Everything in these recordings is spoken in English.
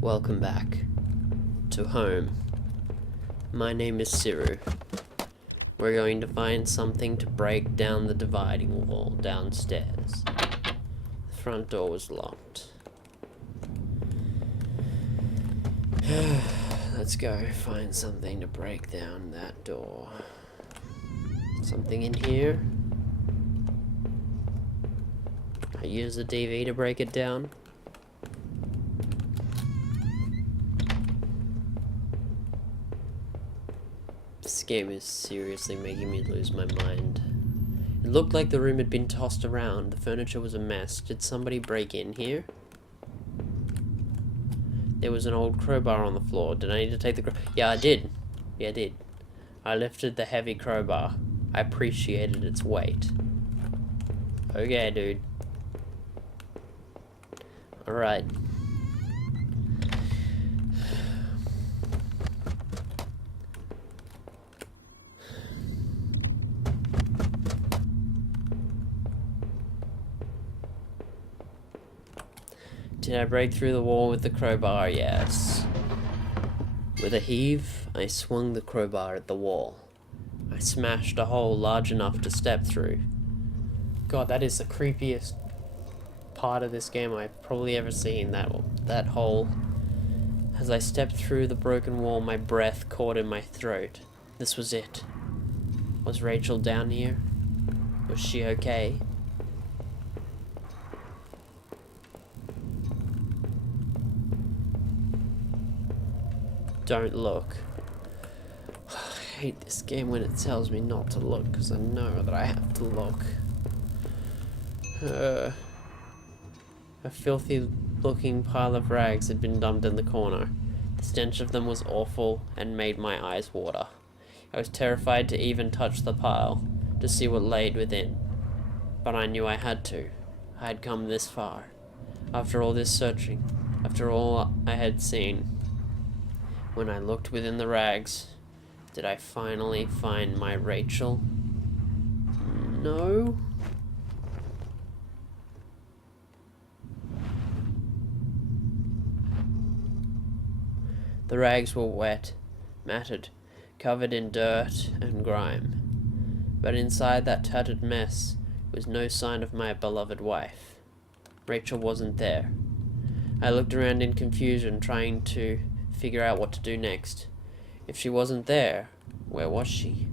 Welcome back to home. My name is Siru. We're going to find something to break down the dividing wall downstairs. The front door was locked. Let's go find something to break down that door. Something in here? I use the DV to break it down. This game is seriously making me lose my mind. It looked like the room had been tossed around. The furniture was a mess. Did somebody break in here? There was an old crowbar on the floor. Did I need to take the crowbar? Yeah, I did. Yeah, I did. I lifted the heavy crowbar. I appreciated its weight. Okay, dude. Alright. Did I break through the wall with the crowbar? Yes. With a heave, I swung the crowbar at the wall. I smashed a hole large enough to step through. God, that is the creepiest part of this game I've probably ever seen. That hole. As I stepped through the broken wall, my breath caught in my throat. This was it. Was Rachel down here? Was she okay? Don't look. I hate this game when it tells me not to look, because I know that I have to look. A filthy looking pile of rags had been dumped in the corner. The stench of them was awful and made my eyes water. I was terrified to even touch the pile, to see what lay within. But I knew I had to. I had come this far. After all this searching, after all I had seen. When I looked within the rags, did I finally find my Rachel? No? The rags were wet, matted, covered in dirt and grime. But inside that tattered mess was no sign of my beloved wife. Rachel wasn't there. I looked around in confusion, trying to figure out what to do next. If she wasn't there, where was she?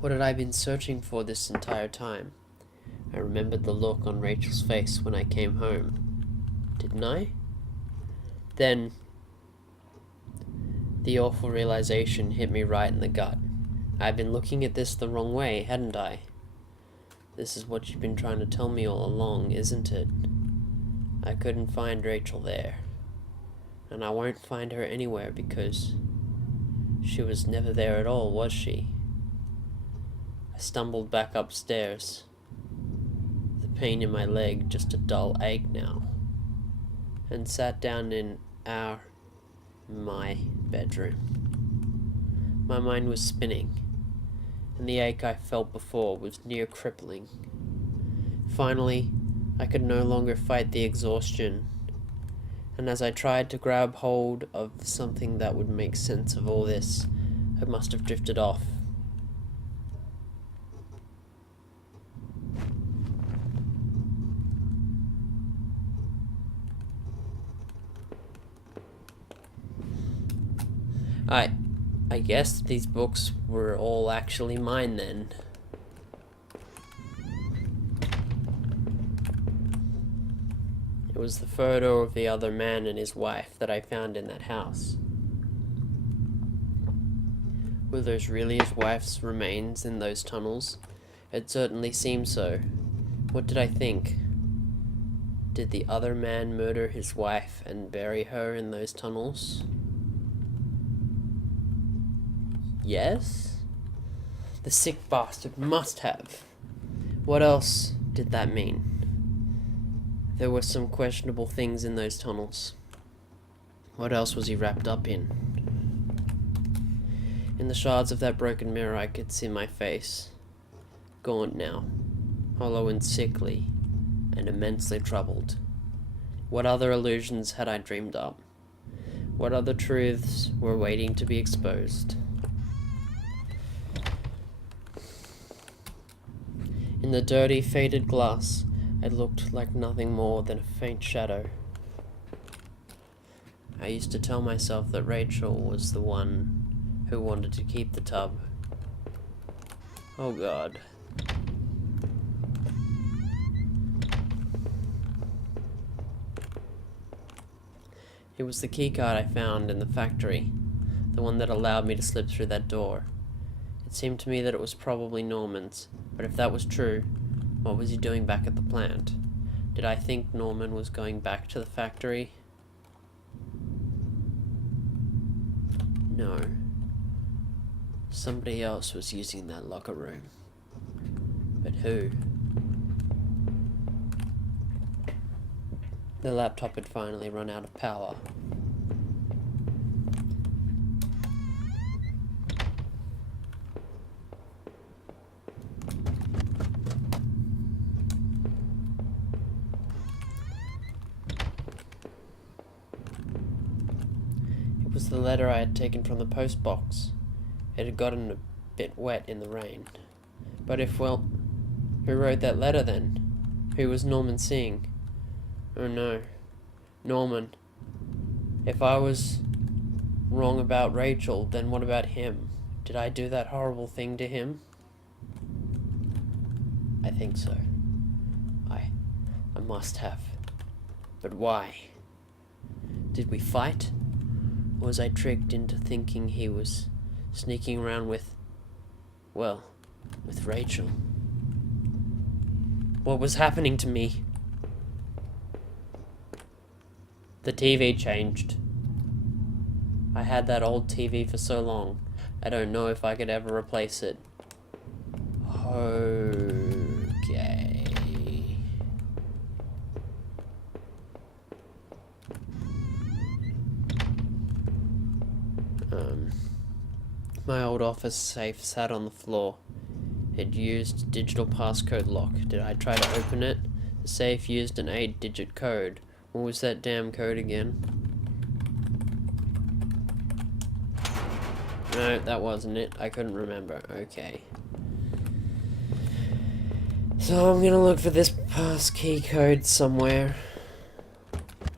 What had I been searching for this entire time? I remembered the look on Rachel's face when I came home. Didn't I? Then, the awful realization hit me right in the gut. I'd been looking at this the wrong way, hadn't I? This is what you've been trying to tell me all along, isn't it? I couldn't find Rachel there. And I won't find her anywhere because she was never there at all, was she? I stumbled back upstairs. The pain in my leg just a dull ache now. And sat down in my bedroom. My mind was spinning, and the ache I felt before was near crippling. Finally, I could no longer fight the exhaustion, and as I tried to grab hold of something that would make sense of all this, I must have drifted off. I guess these books were all actually mine then. It was the photo of the other man and his wife that I found in that house. Were those really his wife's remains in those tunnels? It certainly seemed so. What did I think? Did the other man murder his wife and bury her in those tunnels? Yes? The sick bastard must have. What else did that mean? There were some questionable things in those tunnels. What else was he wrapped up in? In the shards of that broken mirror I could see my face. Gaunt now, hollow and sickly, and immensely troubled. What other illusions had I dreamed up? What other truths were waiting to be exposed? In the dirty, faded glass, it looked like nothing more than a faint shadow. I used to tell myself that Rachel was the one who wanted to keep the tub. Oh God. It was the keycard I found in the factory, the one that allowed me to slip through that door. It seemed to me that it was probably Norman's, but if that was true, what was he doing back at the plant? Did I think Norman was going back to the factory? No. Somebody else was using that locker room. But who? The laptop had finally run out of power. It was the letter I had taken from the postbox. It had gotten a bit wet in the rain. But if, well, who wrote that letter then? Who was Norman seeing? Oh no. Norman. If I was wrong about Rachel, then what about him? Did I do that horrible thing to him? I think so. I must have. But why? Did we fight? Or was I tricked into thinking he was sneaking around with Rachel? What was happening to me? The TV changed. I had that old TV for so long, I don't know if I could ever replace it. Okay. My old office safe sat on the floor. It used digital passcode lock. Did I try to open it? The safe used an 8-digit code. What was that damn code again? No, that wasn't it. I couldn't remember. Okay. So I'm gonna look for this passkey code somewhere.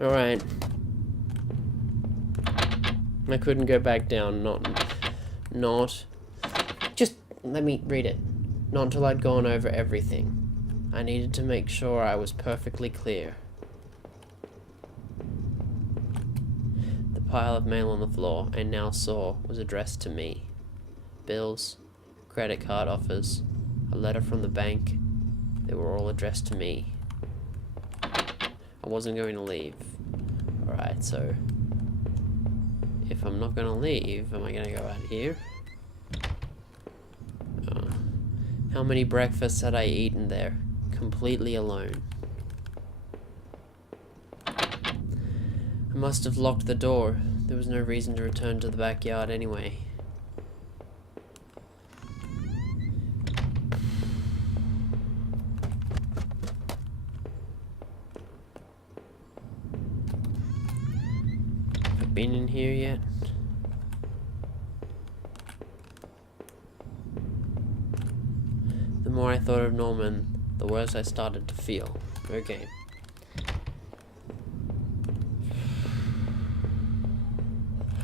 Alright. I couldn't go back down. Not. Just let me read it. Not until I'd gone over everything. I needed to make sure I was perfectly clear. The pile of mail on the floor I now saw was addressed to me. Bills, credit card offers, a letter from the bank. They were all addressed to me. I wasn't going to leave. Alright, so if I'm not gonna leave, am I gonna go out here? How many breakfasts had I eaten there? Completely alone. I must have locked the door. There was no reason to return to the backyard anyway. Have I been in here yet? The more I thought of Norman, the worse I started to feel. Okay.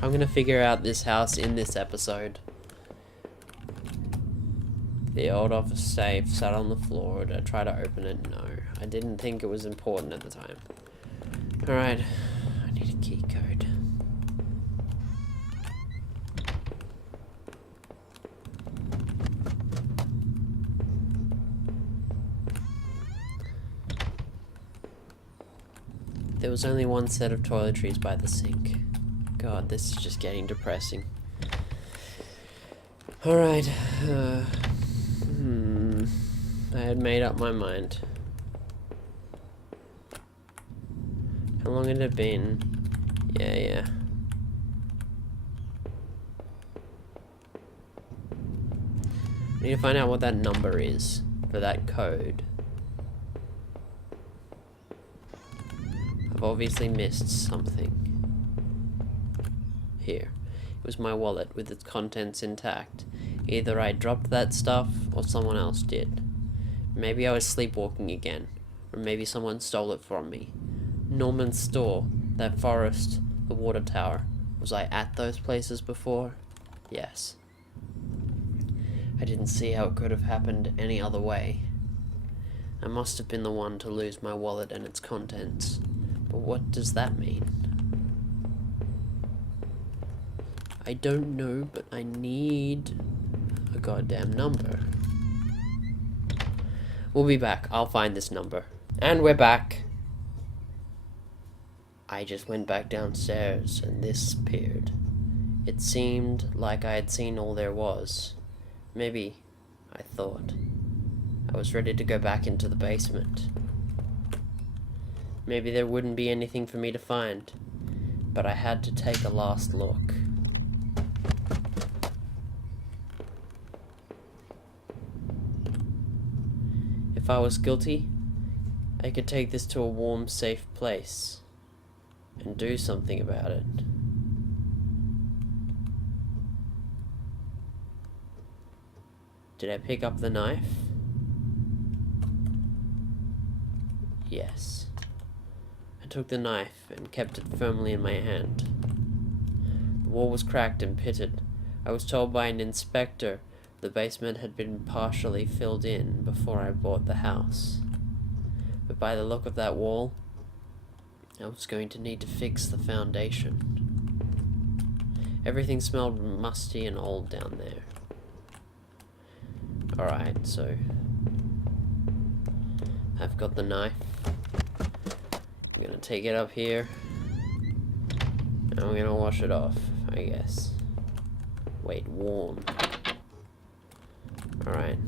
I'm gonna figure out this house in this episode. The old office safe sat on the floor. Did I try to open it? No. I didn't think it was important at the time. Alright. I need a key code. There was only one set of toiletries by the sink. God, this is just getting depressing. Alright. I had made up my mind. How long had it been? Yeah. I need to find out what that number is for that code. I've obviously missed something. Here. It was my wallet with its contents intact. Either I dropped that stuff or someone else did. Maybe I was sleepwalking again, or maybe someone stole it from me. Norman's store, that forest, the water tower. Was I at those places before? Yes. I didn't see how it could have happened any other way. I must have been the one to lose my wallet and its contents. But what does that mean? I don't know, but I need a goddamn number. We'll be back. I'll find this number. And we're back. I just went back downstairs and this appeared. It seemed like I had seen all there was. Maybe, I thought. I was ready to go back into the basement. Maybe there wouldn't be anything for me to find, but I had to take a last look. If I was guilty, I could take this to a warm, safe place and do something about it. Did I pick up the knife? Yes. I took the knife and kept it firmly in my hand. The wall was cracked and pitted. I was told by an inspector the basement had been partially filled in before I bought the house. But by the look of that wall, I was going to need to fix the foundation. Everything smelled musty and old down there. Alright, so I've got the knife. I'm gonna take it up here and I'm gonna wash it off, I guess. Wait, warm. Alright.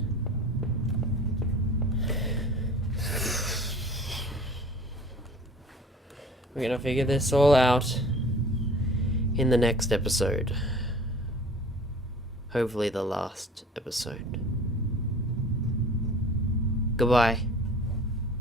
We're gonna figure this all out in the next episode. Hopefully the last episode. Goodbye.